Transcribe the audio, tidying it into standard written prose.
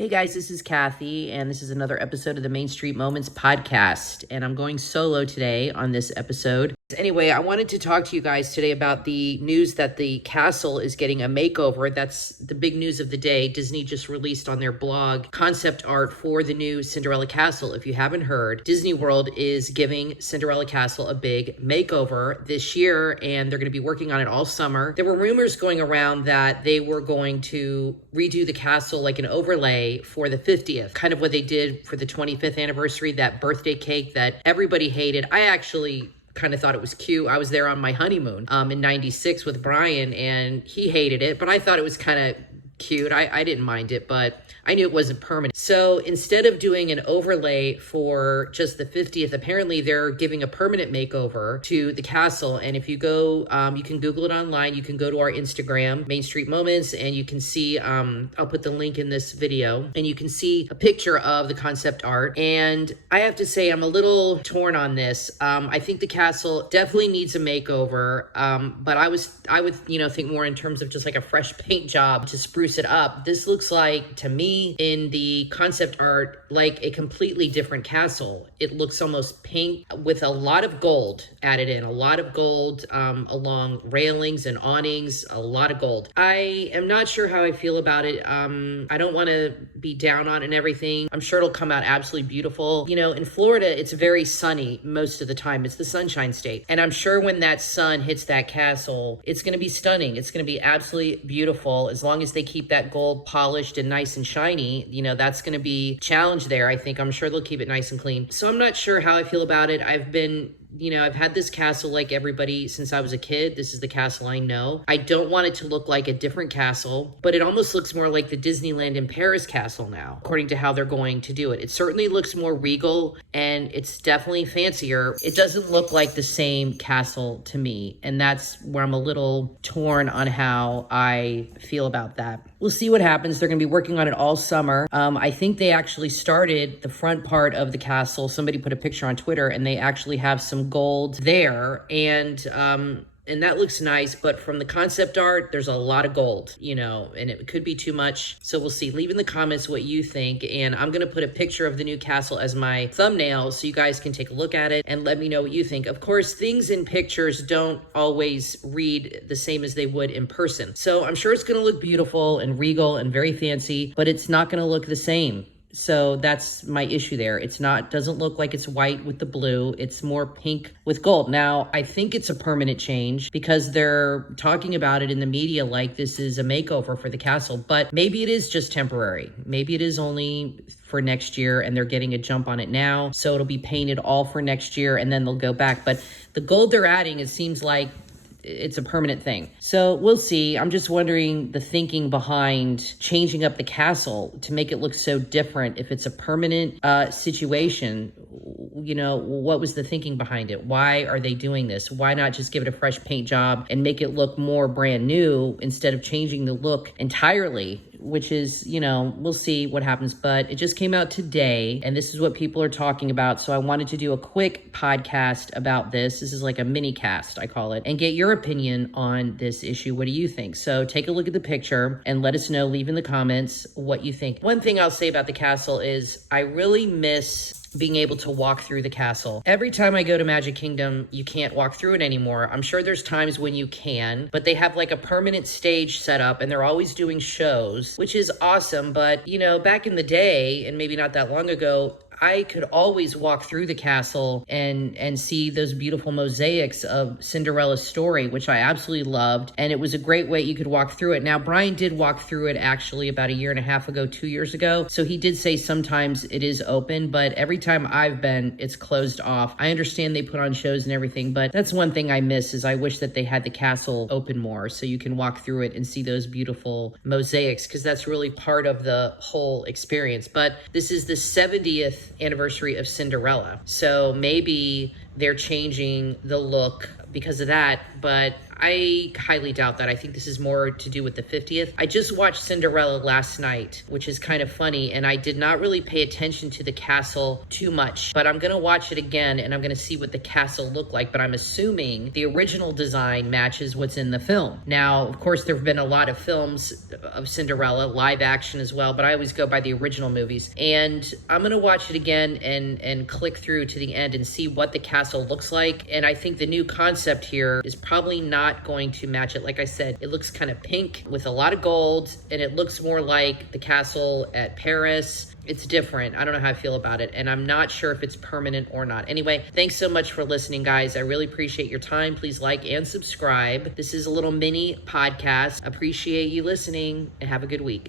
Hey guys, this is Kathy, and this is another episode of the Main Street Moments podcast. And I'm going solo today on this episode. Anyway, I wanted to talk to you guys today about the news that the castle is getting a makeover. That's the big news of the day. Disney just released on their blog concept art for the new Cinderella Castle. If you haven't heard, Disney World is giving Cinderella Castle a big makeover this year, and they're going to be working on it all summer. There were rumors going around that they were going to redo the castle like an overlay for the 50th, kind of what they did for the 25th anniversary, that birthday cake that everybody hated. I actually kind of thought it was cute. I was there on my honeymoon in 96 with Brian, and he hated it, but I thought it was kind of cute. I didn't mind it, but I knew it wasn't permanent. So instead of doing an overlay for just the 50th, apparently they're giving a permanent makeover to the castle. And if you go, you can Google it online. You can go to our Instagram, Main Street Moments, and you can see, I'll put the link in this video, and you can see a picture of the concept art. And I have to say, I'm a little torn on this. I think the castle definitely needs a makeover, but I would, think more in terms of just like a fresh paint job to spruce it up. This looks like, to me, in the concept art, like a completely different castle. It looks almost pink with a lot of gold added in, a lot of gold along railings and awnings, a lot of gold. I am not sure how I feel about it. I don't want to be down on it and everything. I'm sure it'll come out absolutely beautiful. You know, in Florida, it's very sunny most of the time. It's the Sunshine State. And I'm sure when that sun hits that castle, it's going to be stunning. It's going to be absolutely beautiful. As long as they keep that gold polished and nice and shiny, that's going to be a challenge there. I think, I'm sure they'll keep it nice and clean. So I'm not sure how I feel about it. I've had this castle like everybody since I was a kid. This is the castle I know. I don't want it to look like a different castle, but it almost looks more like the Disneyland in Paris castle now, according to how they're going to do it. It certainly looks more regal, and it's definitely fancier. It doesn't look like the same castle to me, and that's where I'm a little torn on how I feel about that. We'll see what happens. They're going to be working on it all summer. I think they actually started the front part of the castle. Somebody put a picture on Twitter, and they actually have some gold there, and that looks nice. But from the concept art, there's a lot of gold, and it could be too much. So we'll see. Leave in the comments what you think, and I'm going to put a picture of the new castle as my thumbnail so you guys can take a look at it and let me know what you think. Of course, things in pictures don't always read the same as they would in person. So I'm sure it's going to look beautiful and regal and very fancy, but it's not going to look the same. So that's my issue there. Doesn't look like it's white with the blue. It's more pink with gold. Now, I think it's a permanent change because they're talking about it in the media like this is a makeover for the castle, but maybe it is just temporary. Maybe it is only for next year and they're getting a jump on it now. So it'll be painted all for next year and then they'll go back. But the gold they're adding, it seems like it's a permanent thing. So we'll see. I'm just wondering the thinking behind changing up the castle to make it look so different. If it's a permanent situation, what was the thinking behind it? Why are they doing this? Why not just give it a fresh paint job and make it look more brand new instead of changing the look entirely? Which is, we'll see what happens, but it just came out today and this is what people are talking about. So I wanted to do a quick podcast about this. This is like a mini cast, I call it, and get your opinion on this issue. What do you think? So take a look at the picture and let us know, leave in the comments what you think. One thing I'll say about the castle is I really miss being able to walk through the castle. Every time I go to Magic Kingdom, you can't walk through it anymore. I'm sure there's times when you can, but they have like a permanent stage set up and they're always doing shows, which is awesome. But, back in the day, and maybe not that long ago, I could always walk through the castle and see those beautiful mosaics of Cinderella's story, which I absolutely loved. And it was a great way you could walk through it. Now, Brian did walk through it actually about a year and a half ago, 2 years ago. So he did say sometimes it is open, but every time I've been, it's closed off. I understand they put on shows and everything, but that's one thing I miss is I wish that they had the castle open more so you can walk through it and see those beautiful mosaics, because that's really part of the whole experience. But this is the 70th anniversary of Cinderella. So maybe they're changing the look because of that, but I highly doubt that. I think this is more to do with the 50th. I just watched Cinderella last night, which is kind of funny, and I did not really pay attention to the castle too much, but I'm gonna watch it again and I'm gonna see what the castle looked like, but I'm assuming the original design matches what's in the film. Now, of course, there have been a lot of films of Cinderella, live action as well, but I always go by the original movies. And I'm gonna watch it again and click through to the end and see what the castle looks like. And I think the new concept here is probably not going to match it. Like I said, it looks kind of pink with a lot of gold, and it looks more like the castle at Paris. It's different. I don't know how I feel about it, and I'm not sure if it's permanent or not. Anyway, thanks so much for listening, guys. I really appreciate your time. Please like and subscribe. This is a little mini podcast. Appreciate you listening, and have a good week.